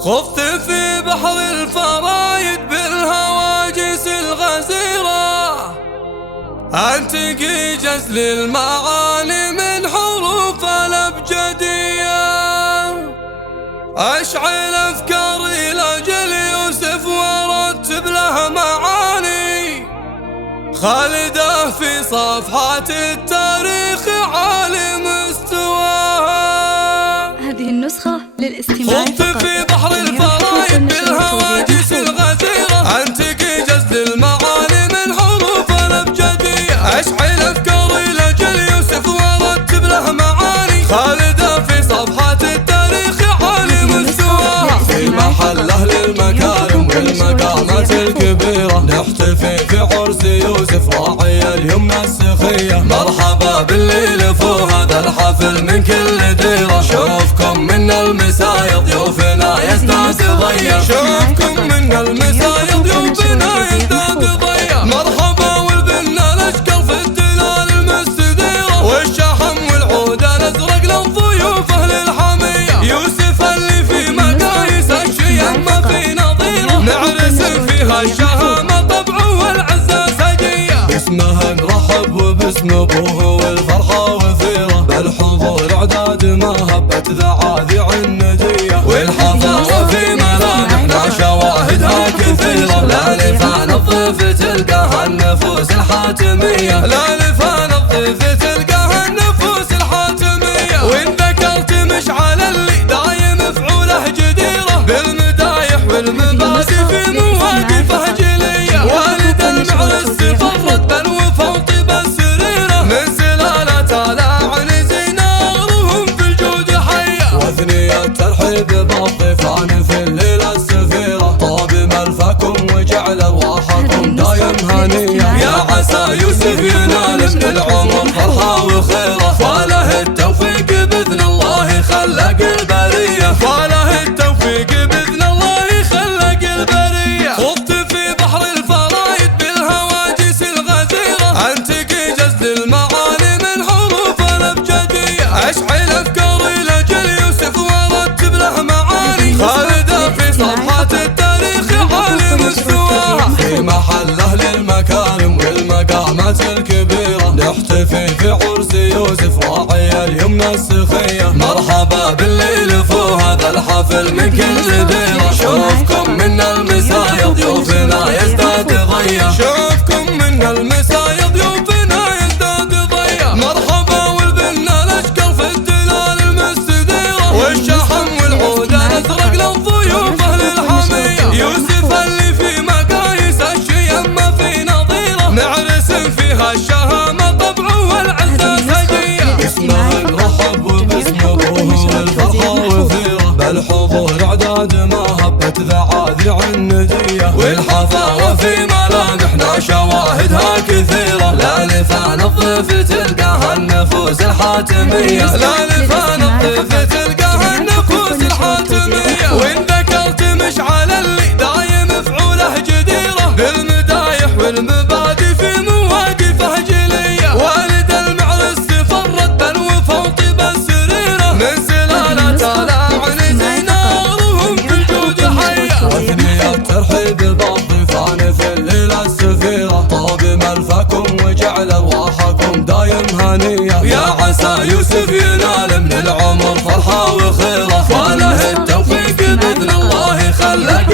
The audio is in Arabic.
خفت في بحر الفرايد بالهواجس الغزيرة، أنتقي جزل المعاني من حروف الأبجدية، أشعل أفكاري لأجل يوسف وأرتب له معاني خالدة في صفحات التاريخ عالي مستواها. هذه النسخة للاستماع خفت في بحر الفرايد بالهواجس الغزيرة، أنتقي جزل المعاني من حروف الأبجدية، أشعل أفكاري لأجل يوسف وأرتب له معاني خالدة في صفحات التاريخ عالي مستواها. في محل أهل المكارم والمقامات الكبيرة، نحتفي في عرس يوسف راعي اليمنى السخية، مرحبا باللي لفوا هذا الحفل من كل ديرة، شوفكم من المسايا ضيوفنا يزداد ضيا، شوفكم من المسايا ضيوفنا يزداد ضيا، مرحبا والبنا الاشقر في التلال المستديرة، والشحم والعود الازرق للضيوف اهل الحمية، يوسف اللي في مقاييس الشيم ما في نظيره، نعرس فيها الشهامة طبعه والعزة سجية، باسمها نرحب وباسم ابوه والفرحة وثيرة، بالحضور اعداد ما هبت ذعاذع الندية، والحفاوة في ملامحنا شواهدها كثيرة، لا لفان الضيف تلقاها النفوس الحاتمية، لا لفان الضيف تلقاها النفوس الحاتمية، وإن ذكرت مشعل اللي دايم فعوله جديرة، بالمدايح والمبادئ في مواقفه جلية، والد المعرس فرت بالوفا وطيب السريرة، من سلالة الأعن زينارهم في الجود حية، وثنية الترحيب بالضيفان في الليلة السفيرة، طاب ملفكم وجعل أرواحكم دايم هنية، يا عسى يوسف ينال من العمر فرحة وخيرة، فله التوفيق بإذن الله خلق البرية، فله التوفيق بإذن الله خلق البرية. خضت في بحر الفرايد بالهواجس الغزيرة، أنتقي جزل المعاني من حروف الأبجدية، أشعل أفكاري لأجل يوسف وأرتب له معاني خالدة في صفحات التاريخ عالي مستواها. في محل أهل المكارم والمقامات الكبيرة، نحتفي في عرس يوسف راعي اليمنى السخية، مرحبا باللي لفوا هذا الحفل من كل ديرة، شوفكم من المسايا ضيوفنا يزداد ضيا، شوفكم من المسايا ضيوفنا يزداد ضيا، مرحبا والبنا الاشقر في التلال المستديرة، والشحم والعود الازرق للضيوف اهل الحمية، يوسف اللي في مقاييس الشيم ما في نظيره، نعرس فيها الشهامة طبعه والعزة سجية، باسمها نرحب وباسم ابوه والفرحة وثيرة، بالحضور اعداد ما هبت ذعاذع الندية، والحفاوة في ملامحنا شواهدها كثيرة، لا لفان الضيف تلقاها النفوس الحاتمية، لا لفان الضيف تلقاها النفوس الحاتمية، وإن ذكرت مشعل اللي دايم فعوله جديرة، بالمدايح والمبادئ في مواقفه جلية، والد المعرس فرت بالوفا وطيب السريرة، من سلالة الأعن زينارهم في الجود حية، وثنية الترحيب بالضيفان في الليلة السفيرة، طاب ملفكم وجعل أرواحكم دايم هنية، يا عسى يوسف ينال من العمر فرحة وخيرة، فله التوفيق بإذن الله خلق